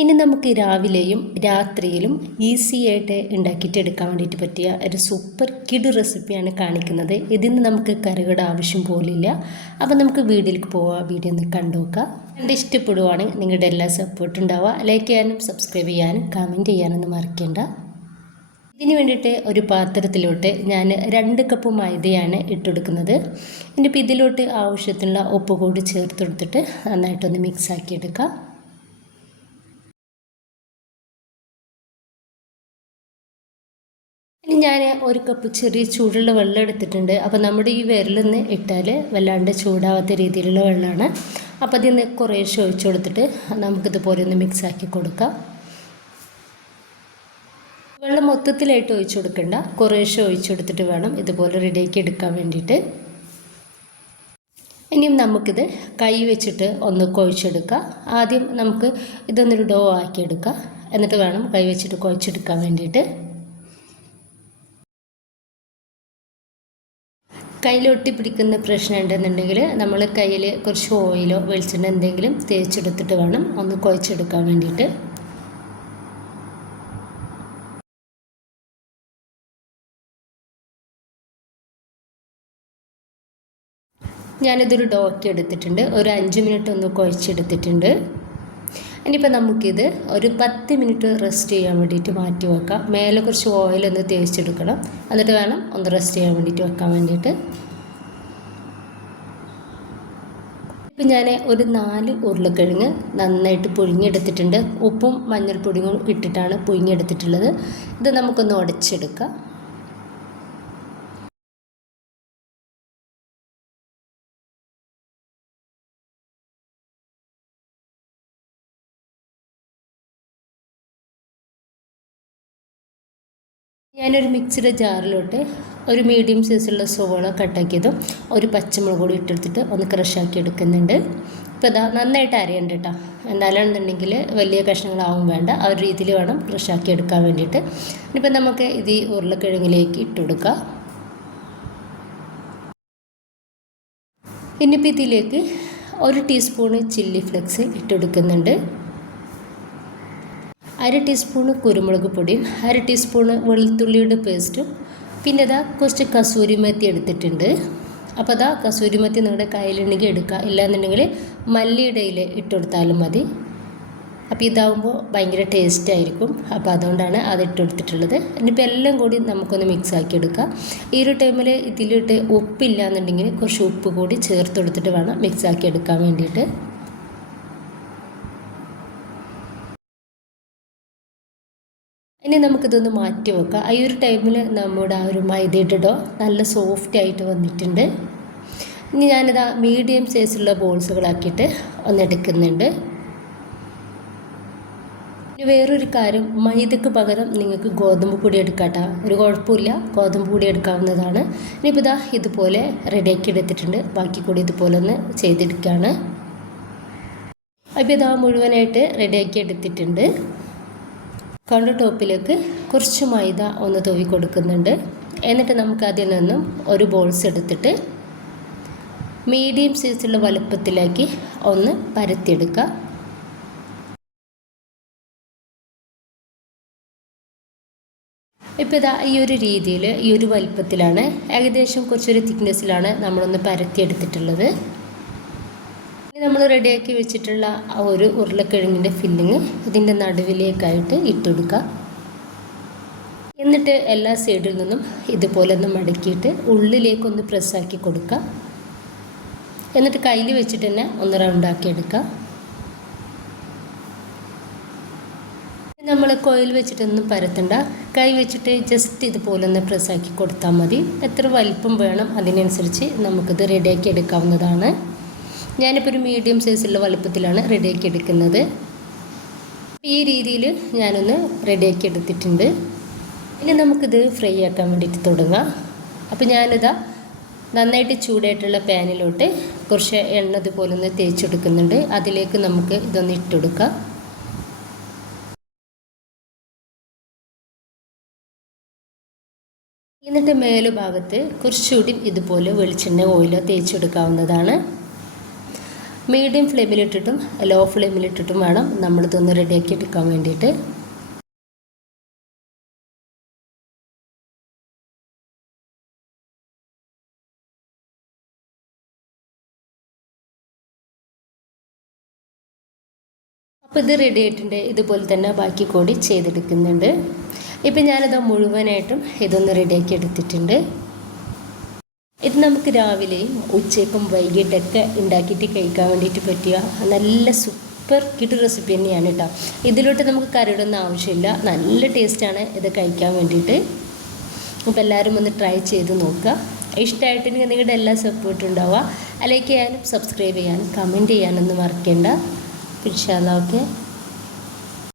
ഇനി നമുക്ക് രാവിലെയും രാത്രിയിലും ഈസി ആയിട്ട് ഉണ്ടാക്കിയിട്ട് എടുക്കാൻ വേണ്ടിയിട്ട് പറ്റിയ ഒരു സൂപ്പർ കിഡ് റെസിപ്പിയാണ് കാണിക്കുന്നത്. ഇതിന് നമുക്ക് കറികളുടെ ആവശ്യം പോലില്ല. അപ്പോൾ നമുക്ക് വീഡിയോയിലേക്ക് പോവാം. വീഡിയോ ഒന്ന് കണ്ടുനോക്കാം കണ്ട് ഇഷ്ടപ്പെടുവാണെങ്കിൽ നിങ്ങളുടെ എല്ലാ സപ്പോർട്ടും ഉണ്ടാവുക ലൈക്ക് ചെയ്യാനും സബ്സ്ക്രൈബ് ചെയ്യാനും കമന്റ് ചെയ്യാനൊന്നും മറക്കേണ്ട. ഇതിന് വേണ്ടിയിട്ട് ഒരു പാത്രത്തിലോട്ട് ഞാൻ രണ്ട് കപ്പ് മൈദയാണ് ഇട്ടെടുക്കുന്നത്. ഇനിയിപ്പോൾ ഇതിലോട്ട് ആവശ്യത്തിനുള്ള ഉപ്പ് കൂടി ചേർത്ത് കൊടുത്തിട്ട് നന്നായിട്ടൊന്ന് മിക്സ് ആക്കി ഞാൻ ഒരു കപ്പ് ചെറിയ ചൂടുള്ള വെള്ളം എടുത്തിട്ടുണ്ട്. അപ്പോൾ നമ്മുടെ ഈ വിരലൊന്ന് ഇട്ടാൽ വല്ലാണ്ട് ചൂടാവാത്ത രീതിയിലുള്ള വെള്ളമാണ് അപ്പോൾ അതിൽ നിന്ന് കുറേശ്ശെ ഒഴിച്ചു കൊടുത്തിട്ട് നമുക്കിതുപോലെ ഒന്ന് മിക്സ് ആക്കി കൊടുക്കാം. വെള്ളം മൊത്തത്തിലായിട്ട് ഒഴിച്ചു കൊടുക്കണ്ട. കുറേശ്ശെ ഒഴിച്ചു കൊടുത്തിട്ട് വേണം ഇതുപോലെ റെഡിയാക്കി എടുക്കാൻ വേണ്ടിയിട്ട്. ഇനിയും നമുക്കിത് കൈ വെച്ചിട്ട് ഒന്ന് കുഴച്ചെടുക്കാം. ആദ്യം നമുക്ക് ഇതൊന്നൊരു ഡോ ആക്കിയെടുക്കാം. എന്നിട്ട് വേണം കൈ വെച്ചിട്ട് കുഴച്ചെടുക്കാൻ വേണ്ടിയിട്ട്. കയ്യിൽ പിടിക്കുന്ന പ്രശ്നം ഉണ്ടെന്നുണ്ടെങ്കിൽ നമ്മൾ കയ്യിൽ കുറച്ച് ഓയിലോ വെളിച്ചെണ്ണ എന്തെങ്കിലും തേച്ചെടുത്തിട്ട് വേണം ഒന്ന് കുഴച്ചെടുക്കാൻ വേണ്ടിയിട്ട്. ഞാനിതൊരു ഡോക്കി എടുത്തിട്ടുണ്ട്. ഒരു അഞ്ച് മിനിറ്റ് ഒന്ന് കുഴച്ചെടുത്തിട്ടുണ്ട്. ഇനിയിപ്പോൾ നമുക്കിത് ഒരു പത്ത് മിനിറ്റ് റെസ്റ്റ് ചെയ്യാൻ വേണ്ടിയിട്ട് മാറ്റി വെക്കാം. മേലെ കുറച്ച് ഓയിലൊന്ന് തേച്ചെടുക്കണം എന്നിട്ട് വേണം ഒന്ന് റെസ്റ്റ് ചെയ്യാൻ വേണ്ടിയിട്ട് വെക്കാൻ വേണ്ടിയിട്ട്. ഇപ്പം ഞാൻ ഒരു നാല് ഉരുളക്കിഴങ്ങ് നന്നായിട്ട് പുഴുങ്ങിയെടുത്തിട്ടുണ്ട്. ഉപ്പും മഞ്ഞൾപ്പൊടിയും ഇട്ടിട്ടാണ് പുഴുങ്ങിയെടുത്തിട്ടുള്ളത്. ഇത് നമുക്കൊന്ന് ഉടച്ചെടുക്കാം. ഞാനൊരു മിക്സിയുടെ ജാറിലോട്ട് ഒരു മീഡിയം സൈസുള്ള സോള കട്ടാക്കിയതും ഒരു പച്ചമുളക് കൂടി ഇട്ടെടുത്തിട്ട് ഒന്ന് ക്രഷാക്കി എടുക്കുന്നുണ്ട്. ഇപ്പോൾ ഇതാ നന്നായിട്ട് അരയണ്ട കേട്ടോ എന്നാലാണെന്നുണ്ടെങ്കിൽ വലിയ കഷ്ണങ്ങളാവും വേണ്ട. ആ ഒരു രീതിയിൽ വേണം ക്രഷാക്കി എടുക്കാൻ വേണ്ടിയിട്ട്. ഇനിയിപ്പോൾ നമുക്ക് ഇത് ഈ ഉരുളക്കിഴങ്ങിലേക്ക് ഇട്ട് കൊടുക്കാം. ഇനിയിപ്പോൾ ഇതിലേക്ക് ഒരു ടീസ്പൂണ് ചില്ലി ഫ്ലെക്സ് ഇട്ടെടുക്കുന്നുണ്ട് അര ടീസ്പൂണ് കുരുമുളക് പൊടിയും അര ടീസ്പൂണ് വെളുത്തുള്ളിയുടെ പേസ്റ്റും പിന്നെ ഇതാ കുറച്ച് കസൂരി മെത്തി എടുത്തിട്ടുണ്ട്. അപ്പോൾ അതാ കസൂരി മെത്തി നിങ്ങളുടെ കയ്യിലുണ്ടെങ്കിൽ എടുക്കുക ഇല്ലാന്നുണ്ടെങ്കിൽ മല്ലിയുടെ ഇല ഇട്ടുകൊടുത്താലും മതി. അപ്പോൾ ഇതാവുമ്പോൾ ഭയങ്കര ടേസ്റ്റ് ആയിരിക്കും. അപ്പോൾ അതുകൊണ്ടാണ് അത് ഇട്ടെടുത്തിട്ടുള്ളത് ഇനിയിപ്പോൾ എല്ലാം കൂടി നമുക്കൊന്ന് മിക്സ് ആക്കി എടുക്കാം. ഈ ഒരു ടൈമിൽ ഇതിലിട്ട് ഉപ്പില്ല എന്നുണ്ടെങ്കിൽ കുറച്ച് ഉപ്പ് കൂടി ചേർത്ത് കൊടുത്തിട്ട് വേണം മിക്സ് ആക്കി എടുക്കാൻ വേണ്ടിയിട്ട്. ഇനി നമുക്കിതൊന്ന് മാറ്റി വെക്കാം. ഈ ഒരു ടൈമിൽ നമ്മുടെ ആ ഒരു മൈദയുടെ ഡോ നല്ല സോഫ്റ്റ് ആയിട്ട് വന്നിട്ടുണ്ട്. ഇനി ഞാനിതാ മീഡിയം സൈസുള്ള ബോൾസുകളാക്കിയിട്ട് ഒന്ന് എടുക്കുന്നുണ്ട്. ഇനി വേറൊരു കാര്യം മൈദക്ക് പകരം നിങ്ങൾക്ക് ഗോതമ്പ് പൊടി എടുക്കാട്ടോ. ഒരു കുഴപ്പമില്ല ഗോതമ്പ് പൊടി എടുക്കാവുന്നതാണ്. ഇനിയിപ്പോൾ ഇതാ ഇതുപോലെ റെഡിയാക്കി എടുത്തിട്ടുണ്ട്. ബാക്കി കൂടി ഇതുപോലെ ഒന്ന് ചെയ്തെടുക്കുകയാണ് അപ്പോൾ ഇതാ മുഴുവനായിട്ട് റെഡിയാക്കി എടുത്തിട്ടുണ്ട്. കൗണ്ടർ ടോപ്പിലേക്ക് കുറച്ച് മൈദ ഒന്ന് തൂവി കൊടുക്കുന്നുണ്ട്. എന്നിട്ട് നമുക്ക് അതിൽ നിന്നും ഒരു ബോൾസ് എടുത്തിട്ട് മീഡിയം സൈസുള്ള വലുപ്പത്തിലേക്ക് ഒന്ന് പരത്തിയെടുക്കുക ഇപ്പോൾ ഇതാ ഈ ഒരു രീതിയിൽ ഈ ഒരു വലുപ്പത്തിലാണ് ഏകദേശം കുറച്ചൊരു തിക്നെസ്സിലാണ് നമ്മളൊന്ന് പരത്തിയെടുത്തിട്ടുള്ളത്. നമ്മൾ റെഡിയാക്കി വെച്ചിട്ടുള്ള ആ ഒരു ഉരുളക്കിഴങ്ങിന്റെ ഫില്ലിങ് ഇതിന്റെ നടുവിലേക്കായിട്ട് ഇട്ടുകൊടുക്കുക എന്നിട്ട് എല്ലാ സൈഡിൽ നിന്നും ഇതുപോലെ ഒന്ന് മടക്കിയിട്ട് ഉള്ളിലേക്കൊന്ന് പ്രസ്സാക്കി കൊടുക്കുക എന്നിട്ട് കയ്യിൽ വെച്ചിട്ട് തന്നെ ഒന്ന് റൗണ്ടാക്കി എടുക്കുക നമ്മൾ കോയിൽ വെച്ചിട്ടൊന്നും പരത്തണ്ട. കൈ വെച്ചിട്ട് ജസ്റ്റ് ഇതുപോലെ ഒന്ന് പ്രസ്സാക്കി കൊടുത്താൽ മതി. എത്ര വലിപ്പം വേണം അതിനനുസരിച്ച് നമുക്കിത് റെഡിയാക്കി എടുക്കാവുന്നതാണ്. ഞാനിപ്പോൾ ഒരു മീഡിയം സൈസുള്ള വലുപ്പത്തിലാണ് റെഡിയാക്കി എടുക്കുന്നത്. ഈ രീതിയിൽ ഞാനൊന്ന് റെഡിയാക്കി എടുത്തിട്ടുണ്ട്. ഇനി നമുക്കിത് ഫ്രൈ ആക്കാൻ വേണ്ടിയിട്ട് തുടങ്ങാം. അപ്പോൾ ഞാനിതാ നന്നായിട്ട് ചൂടായിട്ടുള്ള പാനിലോട്ട് കുറച്ച് എണ്ണ ഇതുപോലെ ഒന്ന് തേച്ചെടുക്കുന്നുണ്ട് അതിലേക്ക് നമുക്ക് ഇതൊന്ന് ഇട്ടുകൊടുക്കാം എന്നിട്ട് മേലുഭാഗത്ത് കുറച്ചുകൂടി ഇതുപോലെ വെളിച്ചെണ്ണ ഓയിലോ തേച്ചെടുക്കാവുന്നതാണ് മീഡിയം ഫ്ലെയിമിലിട്ടിട്ടും ലോ ഫ്ലെയിമിലിട്ടിട്ടും വേണം നമ്മൾ നമ്മളിതൊന്ന് റെഡിയാക്കി എടുക്കാൻ വേണ്ടിയിട്ട്. അപ്പോൾ ഇത് റെഡി ആയിട്ടുണ്ട്. ഇതുപോലെ തന്നെ ബാക്കി കൂടി ചെയ്തെടുക്കുന്നുണ്ട്. ഇപ്പം ഞാനിത് മുഴുവനായിട്ടും ഇതൊന്ന് റെഡിയാക്കി എടുത്തിട്ടുണ്ട്. ഇത് നമുക്ക് രാവിലെയും ഉച്ചയ്ക്കും വൈകിട്ടൊക്കെ ഉണ്ടാക്കിയിട്ട് കഴിക്കാൻ വേണ്ടിയിട്ട് പറ്റിയ നല്ല സൂപ്പർ കിട്ട് റെസിപ്പി തന്നെയാണ് കേട്ടോ ഇതിലോട്ട് നമുക്ക് കറിയിടൊന്നും ആവശ്യമില്ല. നല്ല ടേസ്റ്റാണ് ഇത് കഴിക്കാൻ വേണ്ടിയിട്ട്. അപ്പോൾ എല്ലാവരും ഒന്ന് ട്രൈ ചെയ്ത് നോക്കുക. ഇഷ്ടമായിട്ടുണ്ടെങ്കിൽ നിങ്ങളുടെ എല്ലാ സപ്പോർട്ടും ഉണ്ടാവുക. ലൈക്ക് ചെയ്യാനും സബ്സ്ക്രൈബ് ചെയ്യാനും കമന്റ് ചെയ്യാനൊന്നും മറക്കേണ്ട. പിടിച്ചാലോ ഓക്കെ